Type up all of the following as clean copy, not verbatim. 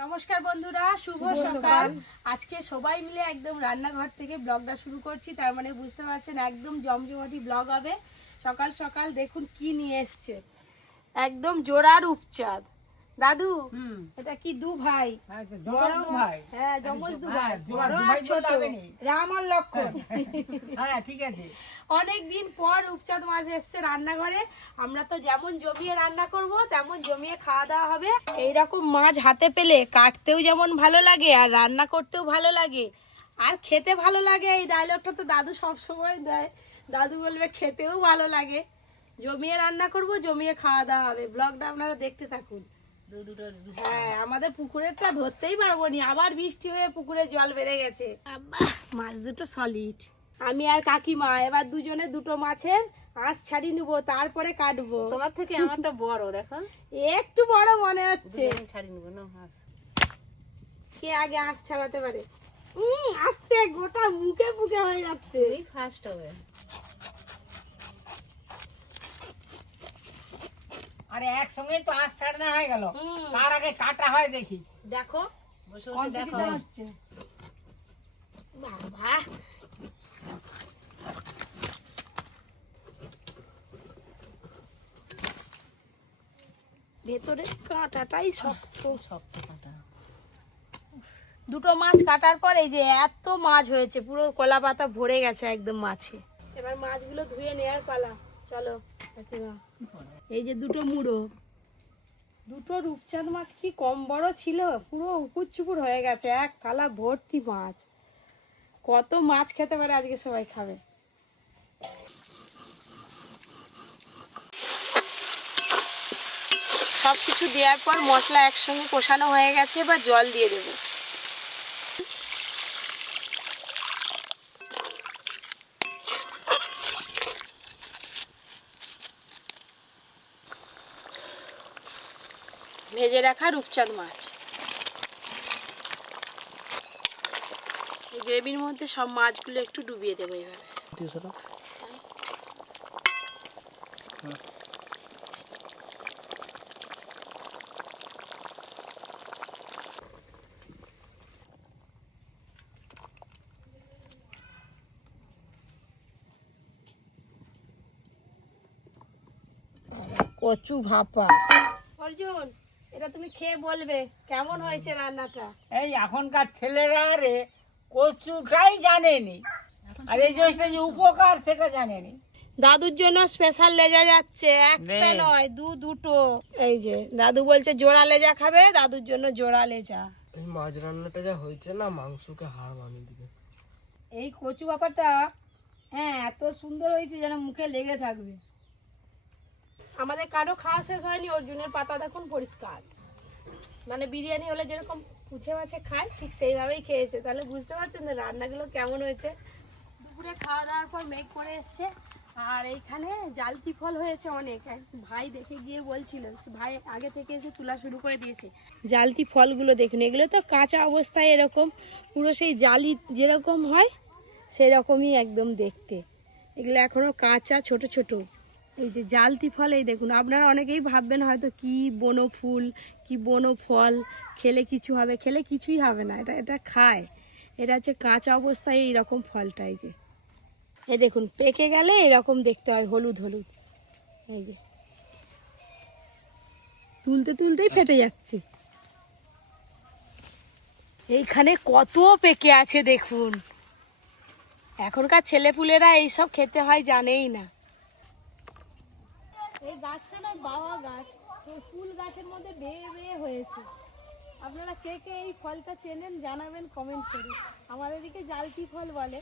নমস্কার বন্ধুরা, শুভ সকাল। আজকে সবাই মিলে একদম রান্নাঘর থেকে ব্লগটা শুরু করছি। তার মানে বুঝতে পারছেন একদম জমজমাটি ব্লগ হবে। সকাল সকাল দেখুন কি নিয়ে এসছে, একদম জোড়া রূপচাঁদ। দাদু এটা কি দু ভাই? বড় ভাই, হ্যাঁ জমজ দু ভাই, বড় আর ছোট, রাম আর লক্ষ্মণ। হ্যাঁ ঠিক আছে। অনেকদিন পর রূপচাঁদ মাছ এসছে রান্নাঘরে। আমরা তো যেমন জমিয়ে রান্না করব তেমন জমিয়ে খাওয়া দাওয়া হবে। এইরকম মাছ হাতে পেলে কাটতেও যেমন ভালো লাগে আর রান্না করতেও ভালো লাগে আর খেতে ভালো লাগে। এই ডায়লগটা তো দাদু সবসময় দেয়। দাদু বলবে খেতেও ভালো লাগে। জমিয়ে রান্না করব, জমিয়ে খাওয়া দাওয়া হবে। ব্লগটা আপনারা দেখতে থাকুন। হ্যাঁ, আমাদের পুকুরেরটা ধরতেই পারবো নি, আবার বৃষ্টি হয়ে পুকুরে জল বেড়ে গেছে। মাছ দুটো সলিড। আমি আর কাকিমা এবার দুজনে দুটো মাছের আঁশ ছাড়িয়ে নেবো, তারপরে কাটবো। তোমার থেকে আমারটা বড়, দেখো একটু বড় মনে হচ্ছে। ছাড়িয়ে নেবো না হাঁস। কে আগে আঁশ ছাড়াতে পারে? আস্তে, গোটা মুখে মুখে হয়ে যাচ্ছে। এই ফার্স্ট হবে। আরে একসঙ্গে তো আঁশ ছাড়ানো হয়ে গেল, তার আগে কাটা হয় দেখি। দেখো বসে বসে দেখো। হচ্ছে বাবা, ভেতরে কাঁটাটাই শক্ত। শক্ত কাটা। দুটো মাছ কাটার পর এই যে এত মাছ হয়েছে, পুরো কলা পাতা ভরে গেছে একদম মাছে। এবার মাছগুলো ধুয়ে নেওয়ার পালা। চলো কাকিমা। এই যে দুটো মুড়ো, দুটো রূপচাঁদ মাছ কি কম বড় ছিল, পুরো উপুর চুপুর হয়ে গেছে। এক থালা ভর্তি মাছ। কত মাছ খেতে পারে আজকে সবাই খাবে। সব কিছু দেওয়ার পর মশলা একসঙ্গে কষানো হয়ে গেছে, এবার জল দিয়ে দেবো। ভেজে রাখা রূপচাঁদ মাছ এই গ্রেভির মধ্যে সব মাছগুলো একটু ডুবিয়ে দেবো এইভাবে। কচু ভাপা। অর্জুন, এটা তুমি খেয়ে বলবে কেমন হয়েছে রান্নাটা। এই এখনকার ছেলেরা রে কচুটাই জানেনি, আর এই যে উপকার সেটা জানেনি। দাদুর জন্য স্পেশাল লেজা যাচ্ছে, একটা নয় দুটো। এই যে দাদু বলছে জোড়া লেজা খাবে, দাদুর জন্য জোড়া লেজা। এই মাছ রান্নাটা যা হয়েছে না, মাংসকে হাড় বানিয়ে দিবে। এই কচু ব্যাপারটা হ্যাঁ এত সুন্দর হয়েছে যেন মুখে লেগে থাকবে। আমাদের কারো খাওয়া শেষ হয়নি। অর্জুনের পাতা দেখুন পরিষ্কার, মানে বিরিয়ানি হলে যেরকম পুছে মাছে খায় ঠিক সেইভাবেই খেয়েছে। তাহলে বুঝতে পারছেন যে রান্নাগুলো কেমন হয়েছে। দুপুরে খাওয়া দাওয়ার পর মেঘ করে এসছে, আর এইখানে জালতি ফল হয়েছে অনেক। এক ভাই দেখে গিয়ে বলছিল, ভাই আগে থেকে এসে তোলা শুরু করে দিয়েছে। জালতি ফলগুলো দেখুন, এগুলো তো কাঁচা অবস্থায় এরকম পুরো সেই জালি যেরকম হয় সেই রকমই একদম দেখতে। এগুলো এখনো কাঁচা ছোট ছোট। এই যে জালতি ফল, এই দেখুন। আপনারা অনেকেই ভাববেন হয়তো কি বনো ফুল, কি বনো ফল, খেলে কিছু হবে। খেলে কিছুই হবে না, এটা এটা খায়। এটা হচ্ছে কাঁচা অবস্থায় এইরকম ফলটা। এই যে এই দেখুন, পেকে গেলে এরকম দেখতে হয়, হলুদ হলুদ। এই যে তুলতে তুলতেই ফেটে যাচ্ছে। এইখানে কত পেকে আছে দেখুন। এখনকার ছেলেপুলেরা এইসব খেতে হয় জানেই না। এই গাছটা না বাওয়া গাছ, এই ফুল গাছের মধ্যে বেয়ে বেয়ে হয়েছে। আপনারা কে কে এই ফলটা চেনেন জানাবেন কমেন্ট করে। আমাদের দিকে জালতি ফল বলে,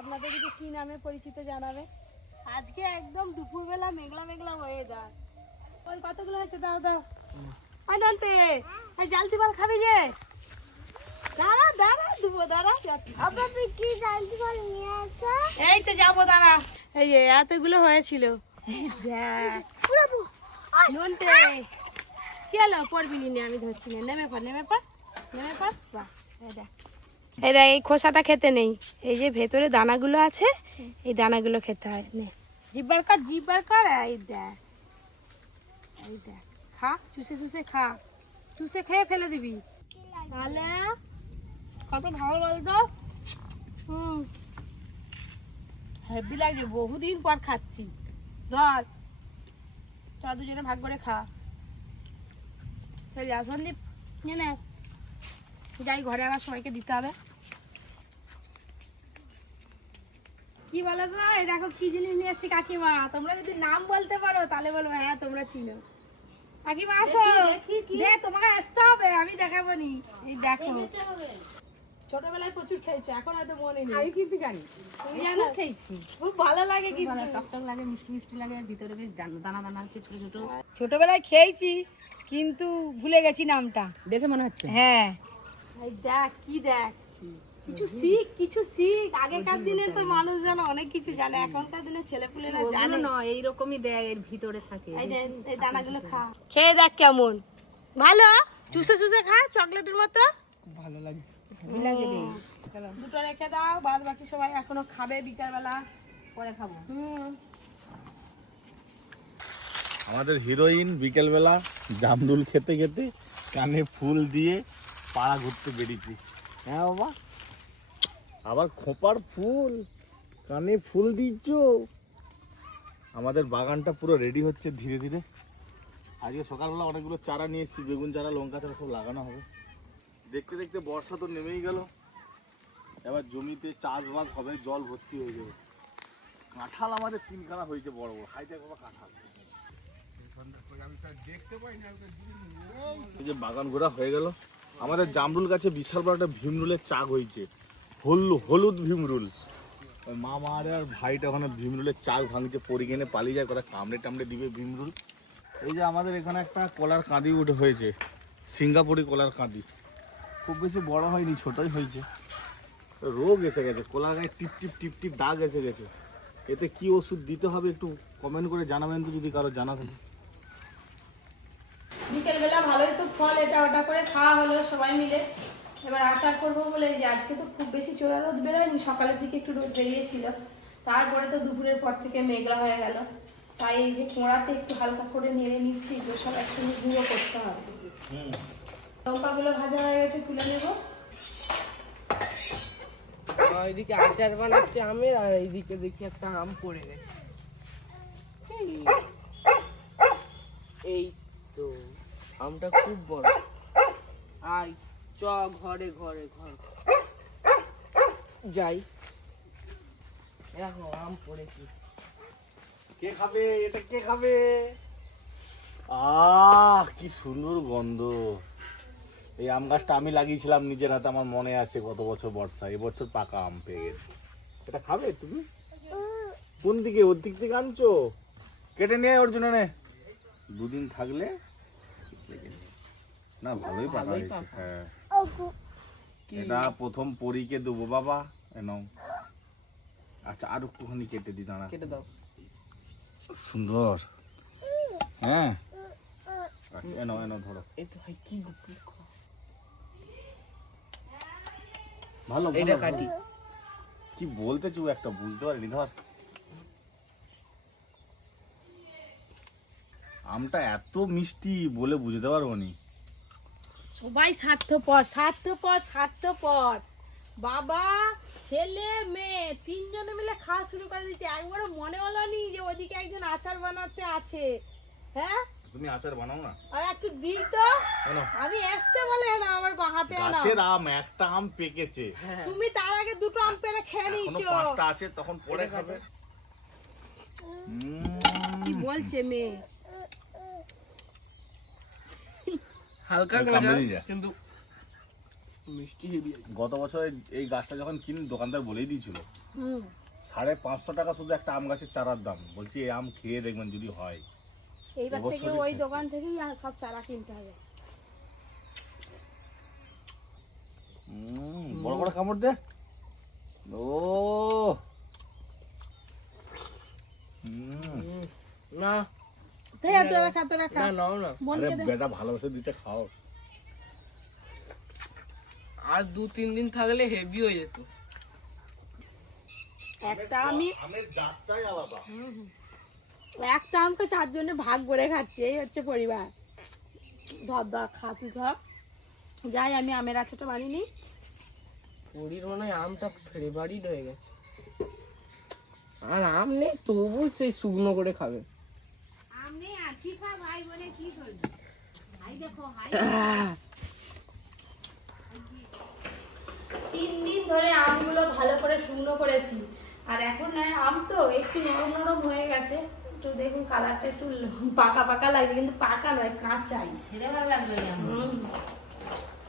আপনাদের দিকে কি নামে পরিচিত জানাবেন। আজকে একদম দুপুরবেলা মেঘলা মেঘলা ওয়েদার। ওই কতগুলো হয়েছে, দাও দাও। ওই নন্টে, এই জালতি ফল খাবি যে? দাঁড়া দাঁড়া দেবো, দাঁড়া। আপনি কি জালতি ফল নিয়ে আসো? এই তো যাবো, দাঁড়া। এই যে এতগুলো হয়েছিল। নন্টে কি হলো? পড়বি নি, আমি ধরছি না। নেমে পড় নেমে পড় নেমে পড়, বাস। এই দেখ, এই খোসাটা খেতে নেই। এই যে ভেতরে দানাগুলো আছে, এই দানাগুলো খেতে হয়। নে জিব্বার কর, জিব্বার কর। এই দেখ, এই দেখ, খা, চুষে চুষে খা। চুষে খেয়ে ফেলে দিবি। তাহলে কত ভালো বলতো। হেভি লাগছে, বহুদিন পর খাচ্ছি। ধর চল দুজনে ভাগ করে খা। যা সন্দীপ নিয়ে নে, যাই ঘরে আবার সবাইকে দিতে হবে। কি বলো তো, এই দেখো কি জিনিস নিয়ে এসছি কাকিমা। তোমরা যদি নাম বলতে পারো তাহলে বলবো হ্যাঁ তোমরা চিনো। কাকিমা আসো, দেখ তোমাকে আসতে হবে, আমি দেখাবো নি। এই দেখো, ছোটবেলায় প্রচুর খেয়েছো, এখন হয়তো মনে নেই। আমি কিন্তু জানি, তুমি জানো? খেয়েছি। খুব ভালো লাগে কিন্তু। টকটক লাগে, মিষ্টি মিষ্টি লাগে, ভিতরে বেশ দানা দানা আছে ছোট ছোট। ছোটবেলায় খেয়েছি কিন্তু ভুলে গেছি নামটা, দেখে মনে হচ্ছে। হ্যাঁ, এই দেখ কি দেখ, কিছু শিখ, কিছু শিখ। আগেকার দিনে তো মানুষজন অনেক কিছু জানে, এখনকার দিনে ছেলেপুলেরা জানে না এইরকমই দেয়, এর ভিতরে থাকে। এই যে এই দানাগুলো খা, খেয়ে দেখ কেমন ভালো। চুষে চুষে খা চকলেটের মতো, ভালো লাগছে। লাগে রে। দুটো রেখে দাও, বাদ বাকি সবাই এখনো খাবে বিকালবেলা। পরে খাবো। আমাদের হিরোইন বিকেলবেলা জামরুল খেতে খেতে কানে ফুল দিয়ে পাড়া ঘুরতে বেরিয়েছি। হ্যাঁ বাবা, আবার খোপার ফুল, কানে ফুল দিচ্ছ। আমাদের বাগানটা পুরো রেডি হচ্ছে ধীরে ধীরে। আজকে সকালবেলা অনেকগুলো চারা নিয়ে এসেছি, বেগুন চারা, লঙ্কা চারা সব লাগানো হবে। দেখতে দেখতে বর্ষা তো নেমেই গেল, এবার জমিতে চাষবাস হবে, জল ভর্তি হয়ে যাবে। কাঁঠাল আমাদের 3খানা হয়েছে বড় বড়, হাই দেখ বাবা কাঁঠাল। এই যে বাগান ঘোরা হয়ে গেল, আমাদের জামরুল গাছে বিশাল বড় একটা ভীমরুলের চাক হয়েছে, হলুদ ভীমরুল। ওই মা আর ভাইটা ওখানে ভীমরুলের চাক ভাঙছে, পরি কিনে পালিয়ে যায়, করে কামড়ে টামড়ে দিবে ভীমরুল। এই যে আমাদের এখানে একটা কলার কাঁদি উঠে হয়েছে, সিঙ্গাপুরি কলার কাঁদি, খুব বেশি বড় হয়নি, ছোটই হয়েছে। রোগ এসে গেছে, কলার গায়ে টিপ টিপ টিপ টিপ দাগ এসে গেছে। এতে কি ওষুধ দিতে হবে একটু কমেন্ট করে জানাবেন তো, যদি কারো জানা থাকে। বিকেলবেলা ভালোই তো ফল এটা ওটা করে খাওয়া হলো সবাই মিলে। এবার আচার করবো বলে, এই যে আজকে তো খুব বেশি চোরা রোদ বেরোয়নি, সকালের দিকে একটু রোদ বেরিয়েছিল, তারপরে তো দুপুরের পর থেকে মেঘলা হয়ে গেল। তাই এই যে কোঁড়াতে একটু হালকা করে নেড়ে নিচ্ছি, তো সব একসঙ্গে গুঁড়ো করতে হবে। লঙ্কাগুলো ভাজা হয়ে গেছে, তুলে নেবো। এইদিকে আচার বানাচ্ছে আমের, আর এইদিকে দেখি একটা আম পড়ে গেছে। এই তো আমটা খুব বড়। আই চ ঘরে ঘরে ঘর যাই, দেখো আম পড়েছি। কে খাবে এটা, কে খাবে? কি সুন্দর গন্ধ। এই আম গাছটা আমি লাগিয়েছিলাম নিজের হাতে, আমার মনে আছে গত বছর বর্ষা, এবছর পাকা আম পেয়ে গেছে। এটা খাবে তুমি? কোন দিকে, ওর দিক থেকে আনছো? কেটে নিয়ে ওর জন্য নে, দুদিন থাকলে না ভালোই পাকা হয়েছে। হ্যাঁ, এটা প্রথম পরীকে দেবো বাবা, এনাও। আচ্ছা আর একটুখানি কেটে দি, দাঁড়া, কেটে দাও। সুন্দর। হ্যাঁ আচ্ছা, এনাও এনাও ধরো। এই তো ভাই কি ভালো এটা ভালো, কাটি। কি বলতে চু একটা বুঝতে পারিনি। ধর, আমটা এত মিষ্টি বলে বুঝতে পারবো নি। সবাই স্বার্থপর স্বার্থপর স্বার্থপর। বাবা ছেলে মেয়ে তিনজনে মিলে খাওয়া শুরু করে দিচ্ছে, একবারও মনে হলো নি যে ওদিকে একজন আচার বানাতে আছে। হ্যাঁ, তুমি আচার বানাও না? আর একটু দিই তো, কেন? আমি আসতে বলে না আমার হাতে আনা। গাছের আম, একটা আম পেকেছে, তুমি তার আগে দুটো আম পেরে খেয়ে এখনো নিয়েছো। 5টা আছে, তখন পরে খাবে। কি বলছে মেয়ে? হালকা ওই কাঁচা কামড়ে যা। কিন্তু মিষ্টি হেবি। গত বছর এই গাছটা যখন কিনি, দোকানদার বলেই দিয়েছিল 550 টাকা শুধু একটা আম গাছের চারার দাম। বলছি এই আম খেয়ে দেখবেন যদি হয়। এইবার থেকে এবছরই ওই খেয়েছি। দোকান থেকেই সব চারা কিনতে হবে। বড় বড় কামড় দে। ও না তোরা খা তোরা খা, না নাও না, আরে বোনকে দে। বেটা ভালোবাসে দিচ্ছে, খাও। আর 2-3 দিন থাকলে হেভি হয়ে যেত। একটা আমি আমের জাতটাই আলাদা। একটা আমকে 4 জনে ভাগ করে খাচ্ছি, এই হচ্ছে পরিবার। ধর ধর খা তুই ধর। যাই আমি আমের আচারটা বানিয়ে নিই। পরির মনে হয় আমটা ফেভারিট হয়ে গেছে। আর আম নেই তবু সেই শুকনো করে খাবে। আমি আছি খা ভাই বলে কি করবি? হাই দেখো হাই। 3 দিন ধরে আমগুলো ভালো করে শুকনো করেছি, আর এখন না আম তো একটু নরম নরম হয়ে গেছে। একটু দেখুন কালারটা একটু পাকা পাকা লাগে, কিন্তু পাকা নয়, কাঁচাই। খেতে ভালো লাগবে এই আম।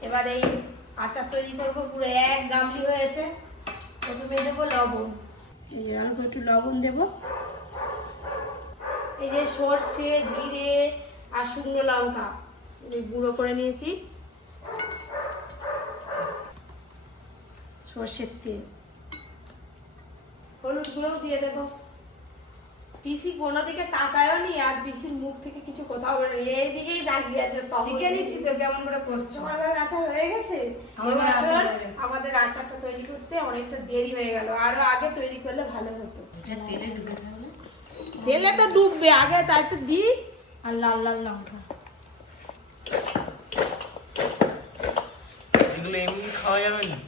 এবার এই আচার তৈরি করবো, পুরো 1 গামলি হয়েছে। প্রথমে দেবো লবণ, এই যে অল্প একটু লবণ দেবো। এই যে সর্ষে, জিরে আর শুকনো লঙ্কা এই গুঁড়ো করে নিয়েছি। সর্ষের তেল, হলুদ গুঁড়োও দিয়ে দেবো। পিসি কোনো দিকে তাকায়ও নি, আর পিসির মুখ থেকে কিছু কোথাও বলে এইদিকেই তাকিয়ে আছে। শিখে নিচ্ছি তো কেমন করে করছো। তোমার আচার হয়ে গেছে। আমার এবার আচার শোন, হয়ে গেছে। আমাদের আচারটা তৈরি করতে অনেকটা দেরি হয়ে গেল, আরো আগে তৈরি করলে ভালো হতো। এটা তেলে ডুবে থাকবে তেলে তো ডুববে, আগে তাই একটু দিই। আর লাল লাল লঙ্কা। এগুলো এমনি খাওয়া যাবে না?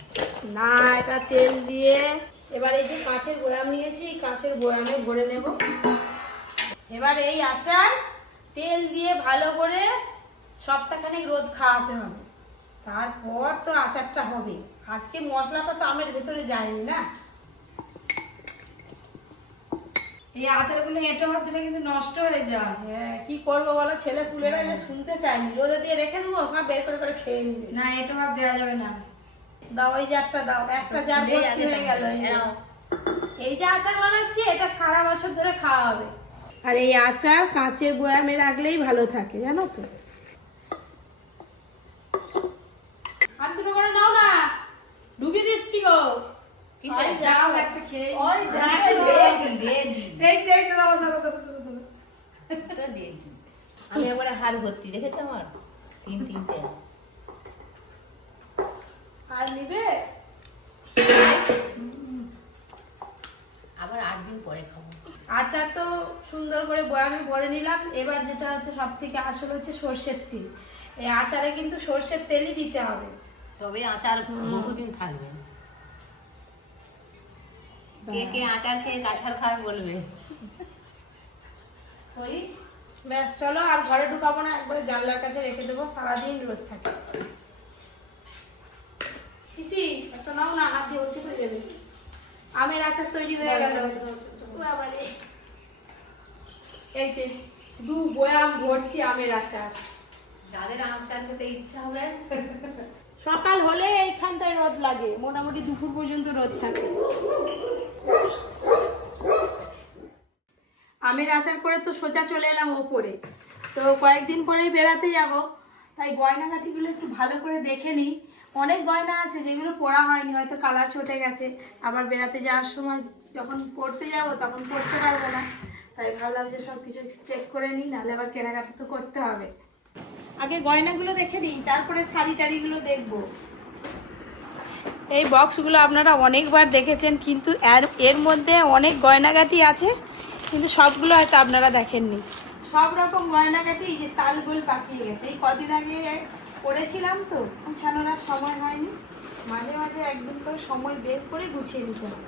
না, এটা তেল দিয়ে। এবার এই যে কাঁচের বয়াম নিয়েছি, কাঁচের বয়ামে ভরে নেব। এবার এই আচার তেল দিয়ে ভালো করে সপ্তাহখানেক রোদ খাওয়াতে হবে, তারপর তো আচারটা হবে। আজকে মশলাটা তো আমের ভেতরে যায়নি না। এই আচারগুলো এঁটো ভাব দিলে কিন্তু নষ্ট হয়ে যায়। হ্যাঁ, কি করবো বলো, ছেলে পুলেরা যে শুনতে চায়নি। রোদে দিয়ে রেখে দেবো, সব বের করে করে খেয়ে নিবে। না এঁটো ভাব দেওয়া যাবে না। দাও ওই জারটা দাও, একটা জার ভর্তি হয়ে গেল। এই যে আচার বানাচ্ছি, এটা সারা বছর ধরে খাওয়া হবে। আর এই আচার কাঁচের বয়ামে রাখলেই ভালো থাকে, জানো তো। হাত দুটো করে নাও না, ঢুকে দিচ্ছি গো। ওই দাও দাও, একটা খেয়ে। ওই দাও। আমি একবারে হাত ভর্তি দেখেছো আমার 3-3টে। আর নিবে? আবার 8 দিন পরে খাবো। আচার তো সুন্দর করে বয়ামে ভরে নিলাম। এবার যেটা হচ্ছে সব থেকে আসল হচ্ছে সর্ষের তেল। এই আচারে কিন্তু সর্ষের তেলই দিতে হবে, তবে আচার বহুদিন থাকবে। কে কে আচার খেয়ে কাঁঠাল খায় বলবে। ওই ব্যাস, চলো আর ঘরে ঢুকাবো না, একবারে জানলার কাছে রেখে দেবো, সারাদিন রোদ থাকে। পিসি একটা নাও না, হাত দিয়ে উঠে হয়ে যাবে। আমের আচার তৈরি হয়ে গেল। বাবারে, এই যে 2 বয়াম ভর্তি আমের আচার। যাদের আচার খেতে ইচ্ছা হবে সকাল হলে এইখানটায় রোদ লাগে, মোটামুটি দুপুর পর্যন্ত রোদ থাকে। আমের আচার করে তো সোজা চলে এলাম ওপরে। তো কয়েকদিন পরেই বেড়াতে যাব, তাই গয়নাগাটিগুলো একটু ভালো করে দেখে নিই। অনেক গয়না আছে যেগুলো পরা হয়নি, হয়তো কালার চটে গেছে। আবার বেড়াতে যাওয়ার সময় যখন পরতে যাব তখন পরতে পারবো না, তাই ভাবলাম যে সব কিছু চেক করে নিই, নাহলে আবার কেনাকাটা তো করতে হবে। আগে গয়নাগুলো দেখে নিই, তারপরে শাড়ি টাড়িগুলো দেখবো। এই বক্সগুলো আপনারা অনেকবার দেখেছেন, কিন্তু এর মধ্যে অনেক গয়নাগাটি আছে, কিন্তু সবগুলো হয়তো আপনারা দেখেননি। সব রকম গয়নাগাটি এই যে তালগোল পাকিয়ে গেছে। এই কদিন আগে পড়েছিলাম তো, গুছানোর আর সময় হয়নি। মাঝে মাঝে একদিন করে সময় বের করে গুছিয়ে নিতে হবে।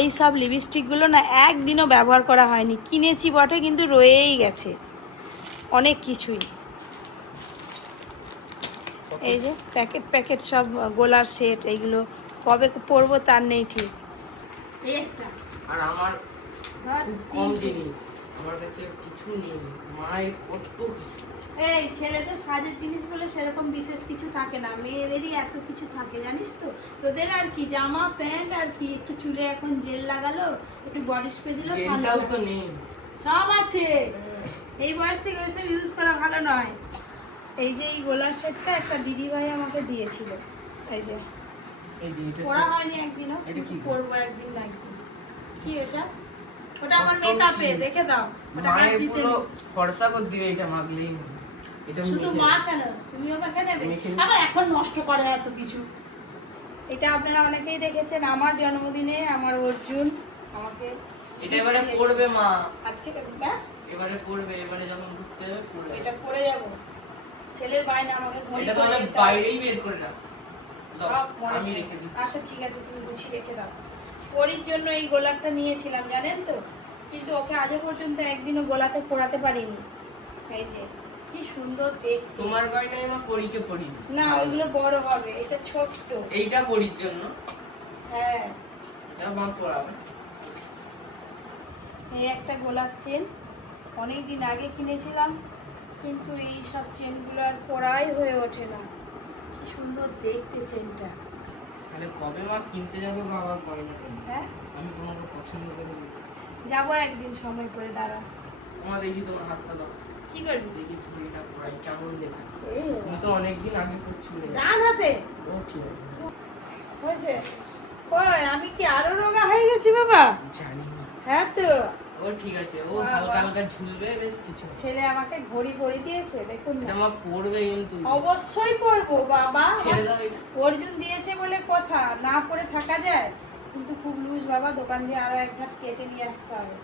এই সব লিপস্টিকগুলো না একদিনও ব্যবহার করা হয়নি, কিনেছি বটে কিন্তু রয়েই গেছে অনেক কিছুই। এই যে প্যাকেট প্যাকেট সব গোলার সেট, এইগুলো কবে পরবো তার নেই ঠিক। এই একটা, আর আমার ধর খুব কম জিনিস, আমার কাছে কিছু নেই। মায়ের কত কিছু। এই ছেলেদের সাজের জিনিস বলে সেরকম বিশেষ কিছু থাকে না, মেয়েদেরই এত কিছু থাকে জানিস তো। তোদের আর কি, জামা প্যান্ট আর কি, একটু চুলে এখন জেল লাগালো, একটু বডি স্প্রে দিলো, জেলটাও তো নেই। সব আছে। এই বয়স থেকে ওইসব ইউজ করা ভালো নয়। এই যে এই গোলার সেটটা একটা দিদি ভাই আমাকে দিয়েছিল, এই যে এই যে এটা পরা হয়নি একদিনও, এটা কি? পরবো একদিন না একদিন। কি এটা? ওটা আমার মেকআপে, দেখে দাও। ওটা হাত মায়ের দিতে পুরো নেই। ফর্সা করে দিবে এটা মাখলেই। এটা শুধু মেখে- মা কেন, তুমিও মেখে নেবে? মেখে নিই। আবার এখন নষ্ট করে এত কিছু। এটা আপনারা অনেকেই দেখেছেন, আমার জন্মদিনে আমার অর্জুন আমাকে এটা এবারে পড়বে মা। আজকে না এবারে পড়বে, এবারে যখন ঘুরতে যাবে পড়বে। এটা পরে যাব। ছেলের বায়না আমাকে ঘড়ি এটা পরে তোমাদের দিতে হবে। বাইরেই বের করে রাখ। সব মনে আমি থাকে। রেখে দিচ্ছি। আচ্ছা ঠিক আছে, তুমি গুছিয়ে রেখে দাও। পরির জন্য এই গোলাপটা নিয়েছিলাম জানেন তো, কিন্তু ওকে আজও পর্যন্ত একদিনও গোলাতে পরাতে পারিনি। এই যে কি সুন্দর দেখতে। তোমার গয়নায় মা পরীকে পরি না ওইগুলো বড় হবে, এটা ছোট্ট। এইটা পরির জন্য হ্যাঁ, মা পরাবে। এই একটা গোলাপ চেন অনেক দিন আগে কিনেছিলাম, কিন্তু এই সব চেনগুলো আর পরাই হয়ে ওঠে না। কি সুন্দর দেখতে চেনটা। তাহলে কবে মা কিনতে যাবে বাবার গয়না? হ্যাঁ, আমি তোমাকে পছন্দ করে দেবো। যাবো একদিন সময় করে, দাঁড়া। মা দেখি তোমার হাতটা দাও, কি করবি? দেখি তুমি এটা পরাই কেমন দেখায়। তুমি তো অনেকদিন আগে করছিলে। ডান হাতে ও ঠিক আছে, হয়েছে। ওই আমি কি আরো রোগা হয়ে গেছি বাবা? জানি না। হ্যাঁ তো, ও ঠিক আছে, ও বাবা। হালকা হালকা ঝুলবে, বেশ কিছু না। ছেলে আমাকে ঘড়ি পরে দিয়েছে, দেখুন না। এটা মা পড়বে কিন্তু। অবশ্যই পরবো বাবা, ছেড়ে দাও এটা। অর্জুন দিয়েছে বলে কথা, না পরে থাকা যায়? কিন্তু খুব লুজ বাবা, দোকান দিয়ে আরো এক ঘাট কেটে নিয়ে আসতে হবে।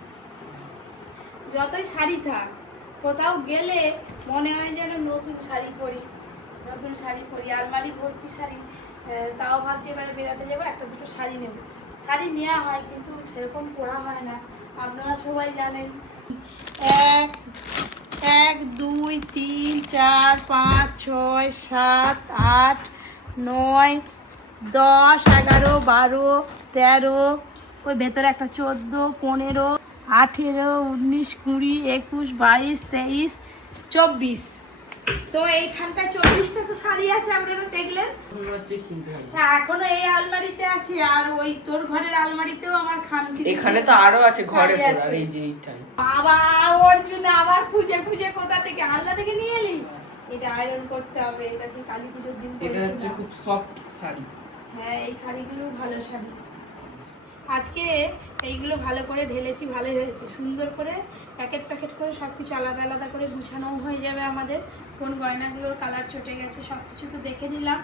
যতই শাড়ি থাক, কোথাও গেলে মনে হয় যেন নতুন শাড়ি পরি, নতুন শাড়ি পরি, আলমারি ভর্তি শাড়ি। তাও ভাবছি এবারে বেড়াতে যাবো, একটা দুটো শাড়ি নেব। শাড়ি নেওয়া হয় কিন্তু সেরকম পরা হয় না, আপনারা সবাই জানেন। 1 1 2 3 4 5 6 7 8 9 10 11 12 13, ওই ভেতরে একটা 14 15 18 19 20 21 22 23 24। তো এইখানটায় 24টা তো শাড়ি আছে, আপনারা দেখলেন। মনে হচ্ছে কিনতে হবে। হ্যাঁ, এখনো এই আলমারিতে আছে, আর ওই তোর ঘরের আলমারিতেও আমার খানকি এখানে তো আরো আছে ঘরে শাড়ি পরার, আছে। এই যে এইটাই। বাবা অর্জুন আবার খুঁজে খুঁজে কোথা থেকে, আল্লাহ থেকে নিয়ে এলি? এটা আয়রন করতে হবে, এটা সেই কালী পুজোর দিন এটা হচ্ছে পরেছিলাম। খুব সফট শাড়ি। হ্যাঁ, এই শাড়িগুলো ভালো শাড়ি। আজকে এইগুলো ভালো করে ঢেলেছি, ভালোই হয়েছে। সুন্দর করে প্যাকেট প্যাকেট করে সব কিছু আলাদা আলাদা করে গুছানো হয়ে যাবে আমাদের। কোন গয়নাগুলোর কালার চটে গেছে সব কিছু তো দেখে নিলাম।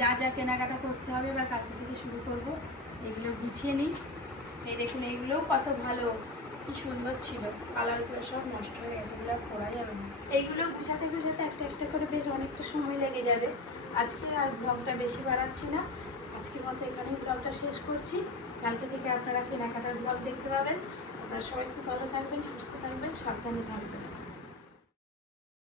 যা যা কেনাকাটা করতে হবে এবার কালকে থেকে শুরু করব। এগুলো গুছিয়ে নিই। এই দেখুন, এইগুলোও কত ভালো, কি সুন্দর ছিল। কালারগুলো সব নষ্ট হয়ে গেছে, এগুলো আর পরা যাবে না। এইগুলো গুছাতে গুছাতে একটা একটা করে বেশ অনেকটা সময় লেগে যাবে। আজকে আর ব্লগটা বেশি বাড়াচ্ছি না, আজকের মতো এখানেই ব্লগটা শেষ করছি। কালকে থেকে আপনারা কেনাকাটার ব্লগ দেখতে পাবেন। আপনারা সবাই খুব ভালো থাকবেন, সুস্থ থাকবেন, সাবধানে থাকবেন।